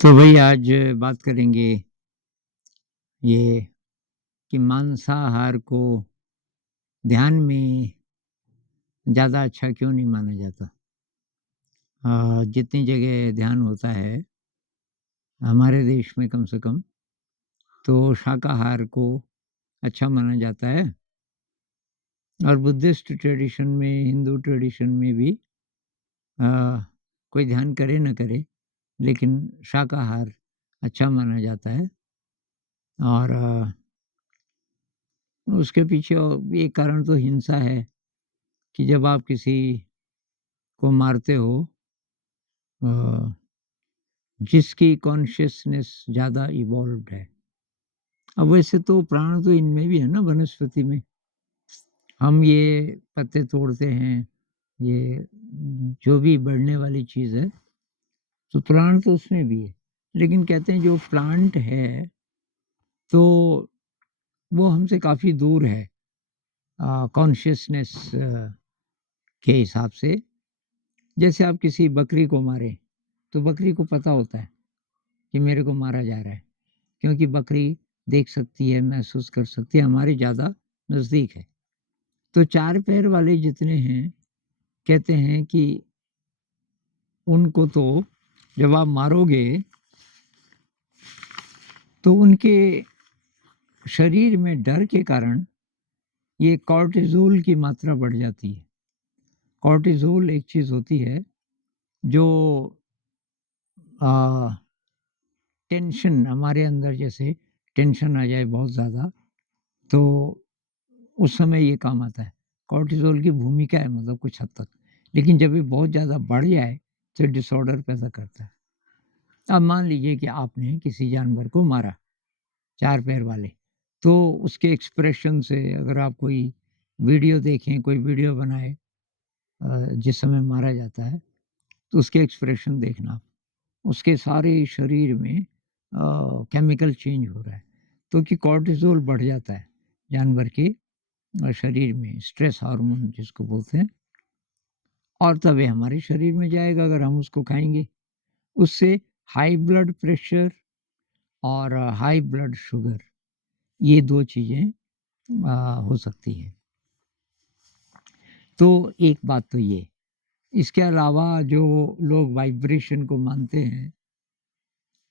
तो भई आज बात करेंगे ये कि मांसाहार को ध्यान में ज़्यादा अच्छा क्यों नहीं माना जाता? जितनी जगह ध्यान होता है हमारे देश में कम से कम, तो शाकाहार को अच्छा माना जाता है और बुद्धिस्ट ट्रेडिशन में, हिंदू ट्रेडिशन में भी अ, कोई ध्यान करे ना करे, लेकिन शाकाहार अच्छा माना जाता है और उसके पीछे एक कारण तो हिंसा है कि जब आप किसी को मारते हो अ, जिसकी कॉन्शियसनेस ज़्यादा इवॉल्व्ड है। अब वैसे तो प्राण तो इनमें भी है ना वनस्पति में। हम ये पत्ते तोड़ते हैं, ये जो भी बढ़ने वाली चीज़ है, तो प्राण तो उसमें भी है। लेकिन कहते हैं जो प्लांट है, तो वो हमसे काफ़ी दूर है कॉन्शियसनेस के हिसाब से। जैसे आप किसी बकरी को मारें, तो बकरी को पता होता है कि मेरे को मारा जा रहा है। क्योंकि बकरी देख सकती है, महसूस कर सकती है, हमारे ज़्यादा नज़दीक है। तो 4 पैर वाले जितने हैं, कहते हैं कि उनको तो जब आप मारोगे, तो उनके शरीर में डर के कारण ये कॉर्टिज़ोल की मात्रा बढ़ जाती है। कॉर्टिज़ोल एक चीज़ होती है जो अ, टेंशन हमारे अंदर जैसे टेंशन आ जाए बहुत ज़्यादा, तो उस समय ये काम आता है। कॉर्टिज़ोल की भूमिका है मतलब कुछ हद तक। लेकिन जब ये बहुत ज़्यादा बढ़ जाए तो डिसऑर्डर पैदा करता है। अब मान लीजिए कि आपने किसी जानवर को मारा, 4 पैर वाले, तो उसके एक्सप्रेशन से अगर आप कोई वीडियो देखें, कोई वीडियो बनाए जिस समय मारा जाता है, तो उसके एक्सप्रेशन देखना आप। उसके सारे शरीर में केमिकल चेंज हो रहा है, तो कि कॉर्टिज़ोल बढ़ जाता है जानवर के शरीर में, स्ट्रेस हार्मोन जिसको बोलते हैं, और तब ये हमारे शरीर में जाएगा अगर हम उसको खाएँगे। उससे हाई ब्लड प्रेशर और हाई ब्लड शुगर, ये 2 चीज़ें हो सकती हैं। तो एक बात तो ये। इसके अलावा जो लोग वाइब्रेशन को मानते हैं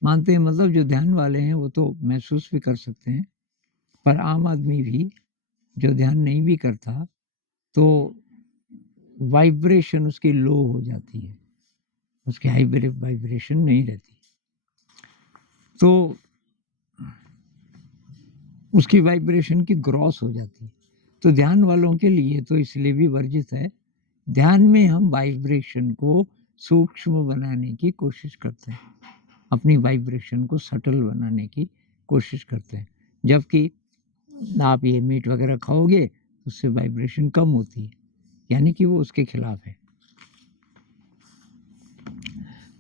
मतलब जो ध्यान वाले हैं वो तो महसूस भी कर सकते हैं, पर आम आदमी भी जो ध्यान नहीं भी करता, तो वाइब्रेशन उसकी लो हो जाती है, उसकी हाई वाइब्रेशन नहीं रहती। तो उसकी वाइब्रेशन की ग्रॉस हो जाती है। तो ध्यान वालों के लिए तो इसलिए भी वर्जित है। ध्यान में हम वाइब्रेशन को सूक्ष्म बनाने की कोशिश करते हैं। अपनी वाइब्रेशन को सटल बनाने की कोशिश करते हैं। जबकि आप ये मीट वगैरह खाओगे, उससे वाइब्रेशन कम होती है, यानी कि वो उसके खिलाफ है।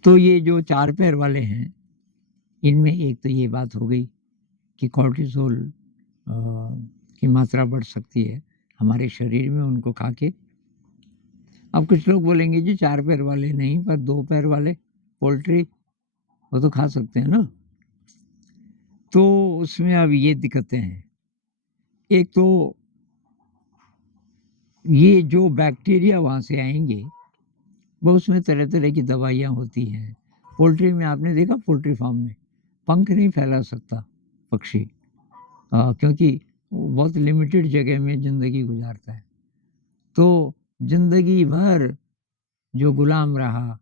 तो ये जो 4 पैर वाले हैं, इनमें एक तो ये बात हो गई कि कॉर्टिसोल की मात्रा बढ़ सकती है हमारे शरीर में उनको खा के। अब कुछ लोग बोलेंगे जी 4 पैर वाले नहीं, पर 2 पैर वाले पोल्ट्री वो तो खा सकते हैं ना। तो उसमें अब ये दिक्कतें हैं। एक तो ये जो बैक्टीरिया वहाँ से आएँगे, वो उसमें तरह-तरह की दवाइयाँ होती हैं। पोल्ट्री में आपने देखा पोल्ट्री फार्म में, पंख नहीं फैला सकता पक्षी क्योंकि वो बहुत लिमिटेड जगह में ज़िंदगी गुज़ारता है। तो ज़िंदगी भर जो गुलाम रहा,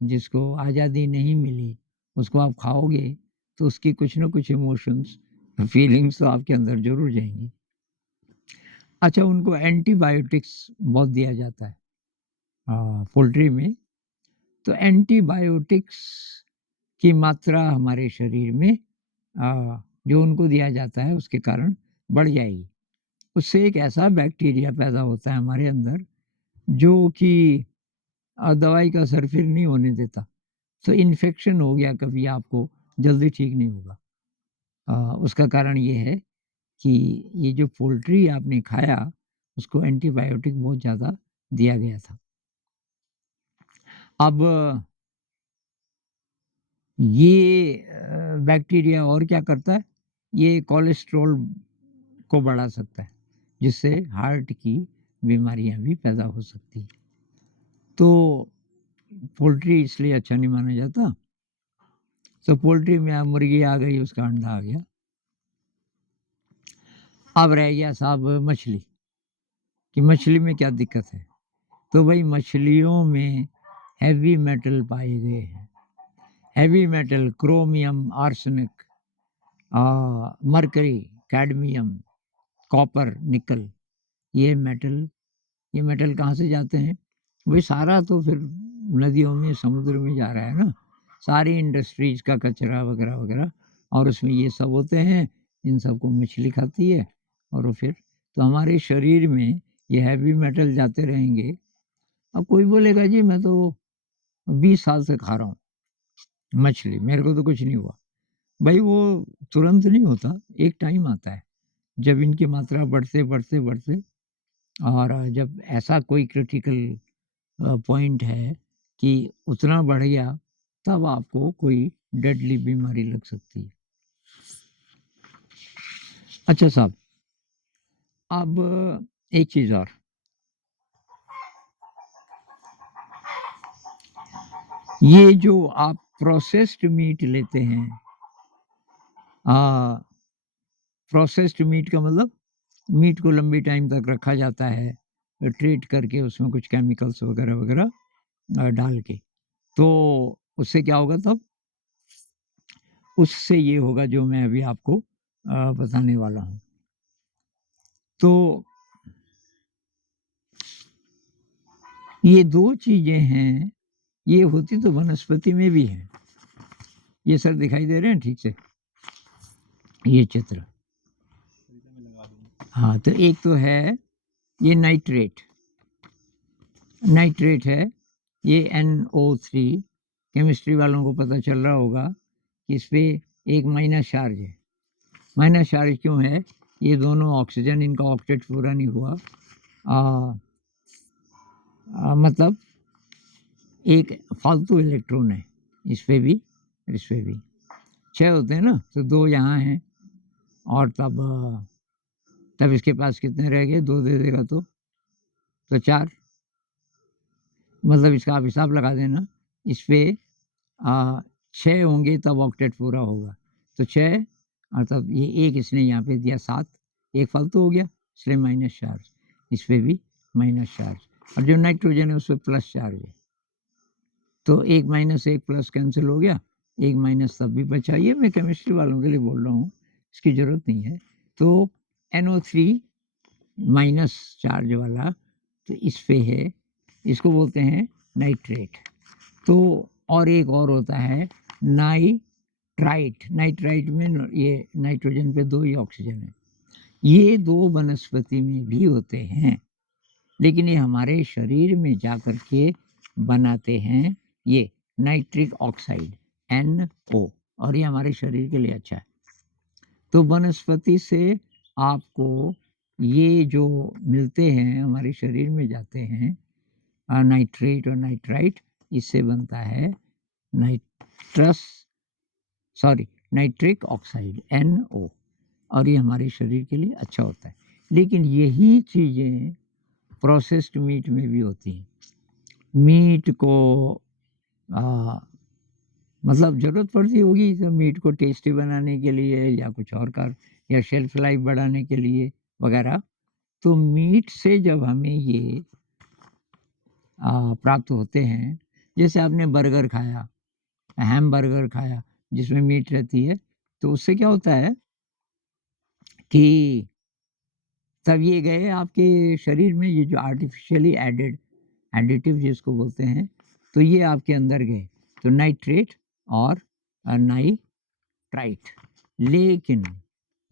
जिसको आज़ादी नहीं मिली, उसको आप खाओगे, तो उसकी कुछ न कुछ इमोशंस, फीलिंग्स तो आपके अंदर ज़रूर जाएँगी। अच्छा, उनको एंटीबायोटिक्स बहुत दिया जाता है पोल्ट्री में, तो एंटीबायोटिक्स की मात्रा हमारे शरीर में जो उनको दिया जाता है उसके कारण बढ़ जाएगी। उससे एक ऐसा बैक्टीरिया पैदा होता है हमारे अंदर जो कि दवाई का असर फिर नहीं होने देता। तो इन्फेक्शन हो गया कभी आपको, जल्दी ठीक नहीं होगा। उसका कारण ये है कि ये जो पोल्ट्री आपने खाया, उसको एंटीबायोटिक बहुत ज़्यादा दिया गया था। अब ये बैक्टीरिया और क्या करता है, ये कोलेस्ट्रॉल को बढ़ा सकता है, जिससे हार्ट की बीमारियां भी पैदा हो सकती हैं। तो पोल्ट्री इसलिए अच्छा नहीं माना जाता। तो पोल्ट्री में अब मुर्गी आ गई, उसका अंडा आ गया। अब रह गया साहब मछली, कि मछली में क्या दिक्कत है। तो भाई मछलियों में हैवी मेटल पाए गए हैं। Heavy metal chromium, arsenic, mercury, cadmium, copper, निकल, ये मेटल कहाँ से जाते हैं? वही सारा तो फिर नदियों में, समुद्र में जा रहा है ना, सारी इंडस्ट्रीज का कचरा वगैरह वगैरह, और उसमें ये सब होते हैं। इन सबको मछली खाती है, और वो फिर तो हमारे शरीर में ये हैवी मेटल जाते रहेंगे। अब कोई बोलेगा जी मैं तो 20 साल से खा रहा हूँ मछली, मेरे को तो कुछ नहीं हुआ। भाई वो तुरंत नहीं होता, एक टाइम आता है जब इनकी मात्रा बढ़ते बढ़ते बढ़ते, और जब ऐसा कोई क्रिटिकल पॉइंट है कि उतना बढ़ गया, तब आपको कोई डेडली बीमारी लग सकती है। अच्छा साहब, अब एक चीज़ और, ये जो आप प्रोसेस्ड मीट लेते हैं, प्रोसेस्ड मीट का मतलब मीट को लंबी टाइम तक रखा जाता है, ट्रीट करके उसमें कुछ केमिकल्स वगैरह वगैरह डाल के। तो उससे क्या होगा तब? उससे ये होगा जो मैं अभी आपको बताने वाला हूँ। तो ये 2 चीज़ें हैं, ये होती तो वनस्पति में भी हैं। ये सर दिखाई दे रहे हैं ठीक से? ये चित्र। हाँ, तो एक तो है ये नाइट्रेट है, ये NO3। केमिस्ट्री वालों को पता चल रहा होगा कि इस पे एक माइनस चार्ज है। माइनस चार्ज क्यों है? ये दोनों ऑक्सीजन, इनका ऑक्टेट पूरा नहीं हुआ। मतलब एक फालतू इलेक्ट्रॉन है इस पे भी और इस पे भी। 6 होते हैं ना, तो 2 यहाँ हैं, और तब इसके पास कितने रह गए? 2 दे देगा तो 4। मतलब इसका आप हिसाब लगा देना, इस पे 6 होंगे तब ऑक्टेट पूरा होगा। तो 6, और तब ये एक इसने यहाँ पे दिया 7, एक फालतू हो गया, इसलिए माइनस चार्ज। इस पे भी माइनस चार्ज, और जो नाइट्रोजन है उस पर प्लस चार्ज है। तो एक माइनस एक प्लस कैंसिल हो गया, एक माइनस तब भी बचा। ये मैं केमिस्ट्री वालों के लिए बोल रहा हूँ, इसकी ज़रूरत नहीं है। तो NO3 माइनस चार्ज वाला, तो इस पे है, इसको बोलते हैं नाइट्रेट। तो और एक और होता है नाइट्राइट। नाइट्राइट में ये नाइट्रोजन पे 2 ही ऑक्सीजन है। ये 2 वनस्पति में भी होते हैं, लेकिन ये हमारे शरीर में जाकर के बनाते हैं ये नाइट्रिक ऑक्साइड NO, और ये हमारे शरीर के लिए अच्छा है। तो वनस्पति से आपको ये जो मिलते हैं हमारे शरीर में जाते हैं, नाइट्रेट और नाइट्राइट, इससे बनता है नाइट्रिक ऑक्साइड NO, और ये हमारे शरीर के लिए अच्छा होता है। लेकिन यही चीज़ें प्रोसेस्ड मीट में भी होती हैं। मीट को मतलब ज़रूरत पड़ती होगी तो मीट को टेस्टी बनाने के लिए, या कुछ और या शेल्फ लाइफ बढ़ाने के लिए वगैरह। तो मीट से जब हमें ये प्राप्त होते हैं, जैसे आपने बर्गर खाया, हैमबर्गर खाया जिसमें मीट रहती है, तो उससे क्या होता है कि तब ये गए आपके शरीर में, ये जो आर्टिफिशियली एडिटिव जिसको बोलते हैं, तो ये आपके अंदर गए, तो नाइट्रेट और नाइट्राइट। लेकिन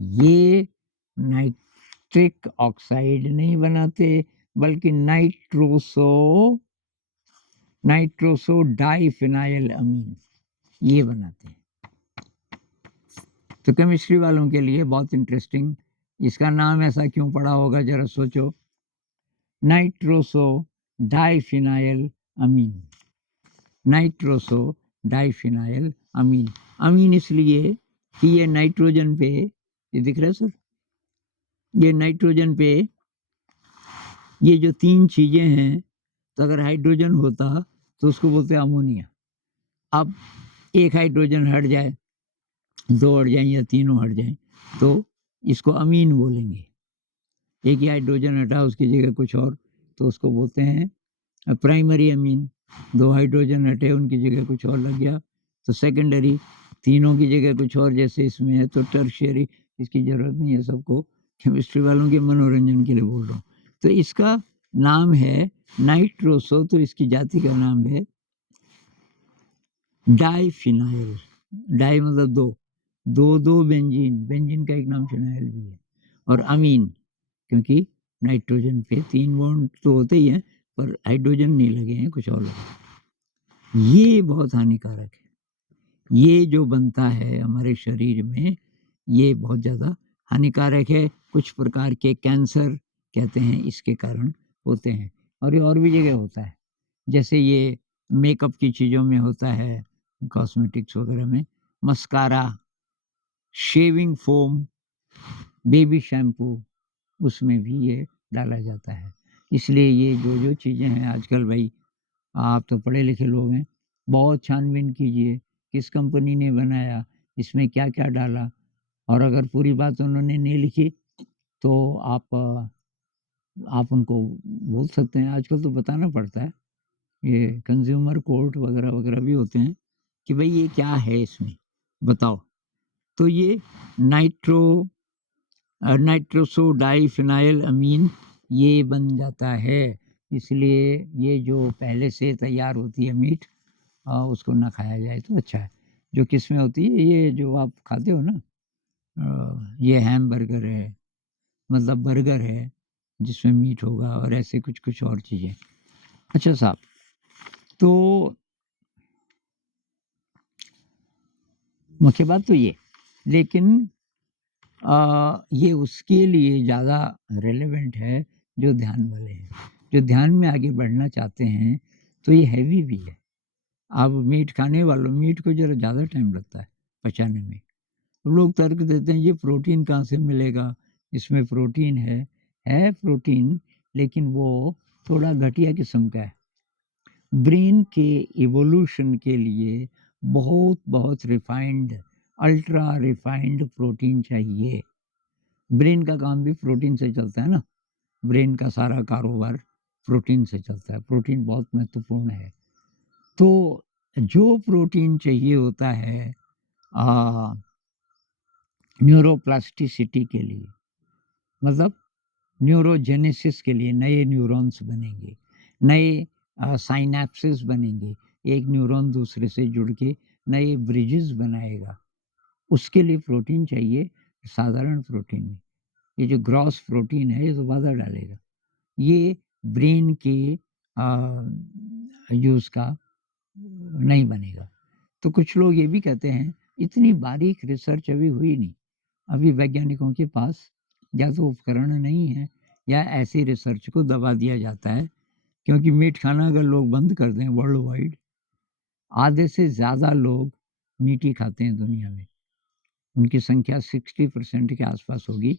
ये नाइट्रिक ऑक्साइड नहीं बनाते, बल्कि नाइट्रोसो डाइफिनाइल अमीन ये बनाते हैं। तो केमिस्ट्री वालों के लिए बहुत इंटरेस्टिंग, इसका नाम ऐसा क्यों पड़ा होगा जरा सोचो, नाइट्रोसो डाइफिनाइल अमीन। नाइट्रोसो डाइफिनाइल अमीन। अमीन इसलिए कि ये नाइट्रोजन पे, ये दिख रहा है सर? ये नाइट्रोजन पे ये जो 3 चीज़ें हैं, तो अगर हाइड्रोजन होता तो उसको बोलते हैं अमोनिया। अब एक हाइड्रोजन हट जाए, 2 हट जाएँ या तीनों हट जाएँ, तो इसको अमीन बोलेंगे। एक ही हाइड्रोजन हटा उसकी जगह कुछ और, तो उसको बोलते हैं प्राइमरी अमीन। 2 हाइड्रोजन हटे उनकी जगह कुछ और लग गया तो सेकेंडरी। तीनों की जगह कुछ और जैसे इसमें है तो टर्शियरी। इसकी ज़रूरत नहीं है, सबको केमिस्ट्री वालों के मनोरंजन के लिए बोल रहा हूँ। तो इसका नाम है नाइट्रोसो, तो इसकी जाति का नाम है डाइफिनाइल। डाई मतलब 2, 2 बेंजीन, बेंजीन का एक नाम फिनाइल भी है। और अमीन क्योंकि नाइट्रोजन पे 3 बॉन्ड तो होते ही हैं, पर हाइड्रोजन नहीं लगे हैं, कुछ और लगे। ये बहुत हानिकारक है। ये जो बनता है हमारे शरीर में, ये बहुत ज़्यादा हानिकारक है। कुछ प्रकार के कैंसर कहते हैं इसके कारण होते हैं, और ये और भी जगह होता है। जैसे ये मेकअप की चीज़ों में होता है, कॉस्मेटिक्स वगैरह में, mascara, shaving foam, baby shampoo, उसमें भी ये डाला जाता है। इसलिए ये जो चीज़ें हैं आजकल, भाई आप तो पढ़े लिखे लोग हैं, बहुत छानबीन कीजिए, किस कंपनी ने बनाया, इसमें क्या-क्या डाला, और अगर पूरी बात उन्होंने नहीं लिखी तो आप उनको बोल सकते हैं। आजकल तो बताना पड़ता है, ये कंज़्यूमर कोर्ट वगैरह भी होते हैं कि भई ये क्या है इसमें, बताओ। तो ये नाइट्रोसोडाइफिनाइल अमीन ये बन जाता है। इसलिए ये जो पहले से तैयार होती है मीट, उसको ना खाया जाए तो अच्छा है। जो किस्में होती है, ये जो आप खाते हो ना, ये हैमबर्गर है, मतलब बर्गर है जिसमें मीट होगा, और ऐसे कुछ और चीज़ें। अच्छा साहब, तो मुख्य बात तो ये, लेकिन ये उसके लिए ज़्यादा रेलेवेंट है जो ध्यान वाले हैं। जो ध्यान में आगे बढ़ना चाहते हैं तो ये हैवी भी है। अब मीट खाने वालों, मीट को ज़रा ज़्यादा टाइम लगता है पचाने में। लोग तर्क देते हैं ये प्रोटीन कहाँ से मिलेगा, इसमें प्रोटीन है प्रोटीन, लेकिन वो थोड़ा घटिया किस्म का है। ब्रेन के इवोल्यूशन के लिए बहुत रिफाइंड, अल्ट्रा रिफाइंड प्रोटीन चाहिए। ब्रेन का काम भी प्रोटीन से चलता है ना, ब्रेन का सारा कारोबार प्रोटीन से चलता है, प्रोटीन बहुत महत्वपूर्ण है। तो जो प्रोटीन चाहिए होता है न्यूरोप्लास्टिसिटी के लिए, मतलब न्यूरोजेनेसिस के लिए, नए न्यूरॉन्स बनेंगे, नए साइनेप्सेस बनेंगे, एक न्यूरॉन दूसरे से जुड़ के नए ब्रिजेस बनाएगा, उसके लिए प्रोटीन चाहिए। साधारण प्रोटीन नहीं, ये जो ग्रॉस प्रोटीन है ये तो बाधा डालेगा, ये ब्रेन के यूज़ का नहीं बनेगा। तो कुछ लोग ये भी कहते हैं इतनी बारीक रिसर्च अभी हुई नहीं, अभी वैज्ञानिकों के पास या तो उपकरण नहीं है, या ऐसी रिसर्च को दबा दिया जाता है। क्योंकि मीट खाना अगर लोग बंद कर दें वर्ल्ड वाइड, आधे से ज़्यादा लोग मीट ही खाते हैं दुनिया में, उनकी संख्या 60% के आसपास होगी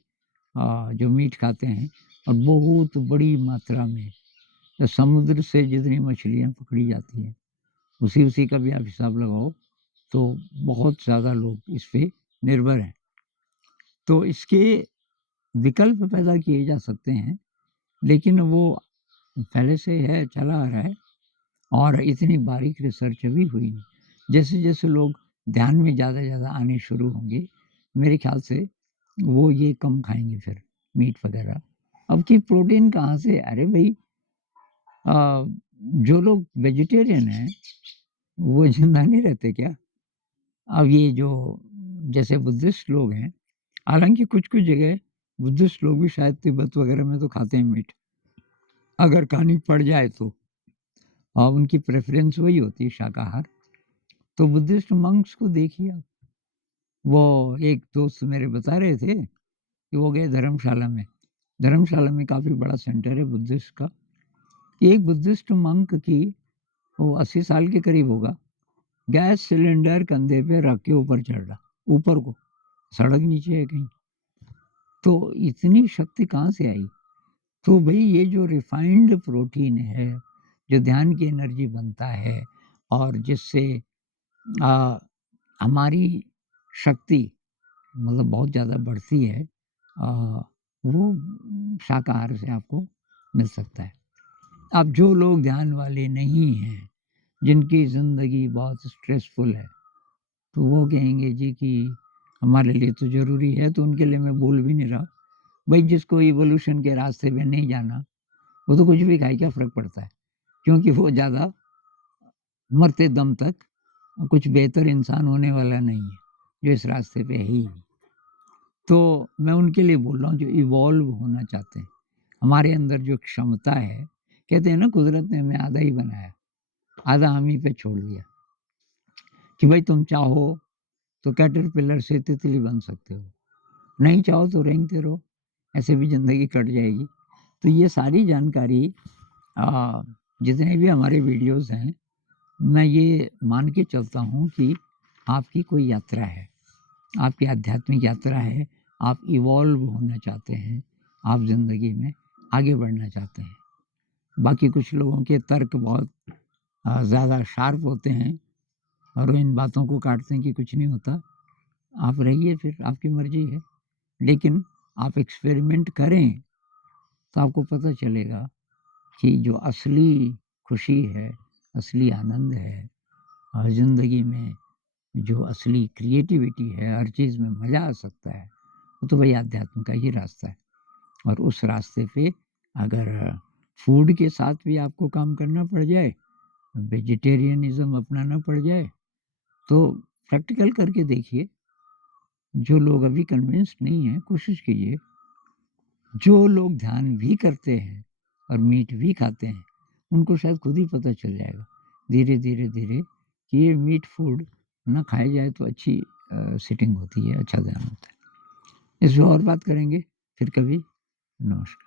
जो मीट खाते हैं, और बहुत बड़ी मात्रा में। तो समुद्र से जितनी मछलियाँ पकड़ी जाती हैं, उसी का भी आप हिसाब लगाओ, तो बहुत ज़्यादा लोग इस पे निर्भर हैं। तो इसके विकल्प पैदा किए जा सकते हैं, लेकिन वो पहले से है, चला आ रहा है, और इतनी बारीक रिसर्च अभी हुई नहीं। जैसे-जैसे लोग ध्यान में ज़्यादा आने शुरू होंगे, मेरे ख़्याल से वो ये कम खाएँगे फिर मीट वग़ैरह। अब कि प्रोटीन कहाँ से? अरे भई, जो लोग वेजिटेरियन हैं, वो ज़िंदा नहीं रहते क्या? अब ये जो जैसे बुद्धिस्ट लोग हैं, हालाँकि कुछ-कुछ जगह बुद्धिस्ट लोग भी शायद तिब्बत वग़ैरह में तो खाते हैं मीट, अगर कहानी पड़ जाए तो। और उनकी प्रेफ़रेंस वही होती है शाकाहार। तो बुद्धिस्ट मॉन्क्स को देखिए आप, वो एक दोस्त मेरे बता रहे थे कि वो गए धर्मशाला में। धर्मशाला में काफ़ी बड़ा सेंटर है बुद्धिस्ट का। एक बुद्धिस्ट मॉन्क की, वो 80 साल के करीब होगा, गैस सिलेंडर कंधे पे रख के ऊपर चढ़ रहा, ऊपर को, सड़क नीचे है कहीं। तो इतनी शक्ति कहाँ से आई? तो भई ये जो रिफाइंड प्रोटीन है, जो ध्यान की एनर्जी बनता है और जिससे हमारी शक्ति मतलब बहुत ज़्यादा बढ़ती है, वो शाकाहार से आपको मिल सकता है। अब जो लोग ध्यान वाले नहीं हैं, जिनकी ज़िंदगी बहुत स्ट्रेसफुल है, तो वो कहेंगे जी कि हमारे लिए तो ज़रूरी है, तो उनके लिए मैं बोल भी नहीं रहा। भई जिसको इवोल्यूशन के रास्ते पे नहीं जाना, वो तो कुछ भी खाए, क्या फ़र्क पड़ता है? क्योंकि वो ज़्यादा मरते दम तक कुछ बेहतर इंसान होने वाला नहीं है, जो इस रास्ते पे है ही नहीं। तो मैं उनके लिए बोल रहा हूँ जो इवॉल्व होना चाहते हैं। हमारे अंदर जो क्षमता है, कहते हैं ना कुदरत ने हमें आधा ही बनाया, आधा हम ही पे छोड़ दिया कि भाई तुम चाहो तो कैटरपिलर से तितली बन सकते हो, नहीं चाहो तो रेंगते रहो, ऐसे भी ज़िंदगी कट जाएगी। तो ये सारी जानकारी जितने भी हमारे वीडियोज़ हैं, मैं ये मान के चलता हूँ कि आपकी कोई यात्रा है, आपकी आध्यात्मिक यात्रा है, आप इवॉल्व होना चाहते हैं, आप ज़िंदगी में आगे बढ़ना चाहते हैं। बाकी कुछ लोगों के तर्क बहुत ज़्यादा शार्प होते हैं और वो इन बातों को काटते हैं कि कुछ नहीं होता। आप रहिए फिर, आपकी मर्ज़ी है। लेकिन आप एक्सपेरिमेंट करें, तो आपको पता चलेगा कि जो असली खुशी है, असली आनंद है और ज़िंदगी में जो असली क्रिएटिविटी है, हर चीज़ में मज़ा आ सकता है, वो तो वही अध्यात्म का ही रास्ता है। और उस रास्ते पे अगर फूड के साथ भी आपको काम करना पड़ जाए, वेजिटेरियनिज़्म अपनाना पड़ जाए, तो प्रैक्टिकल करके देखिए। जो लोग अभी कन्विंस्ड नहीं हैं, कोशिश कीजिए। जो लोग ध्यान भी करते हैं और मीट भी खाते हैं, उनको शायद खुद ही पता चल जाएगा, धीरे, धीरे, धीरे कि ये मीट फूड ना खाया जाए तो अच्छी सिटिंग होती है, अच्छा ध्यान होता है। इस पे और बात करेंगे फिर कभी। नमस्कार।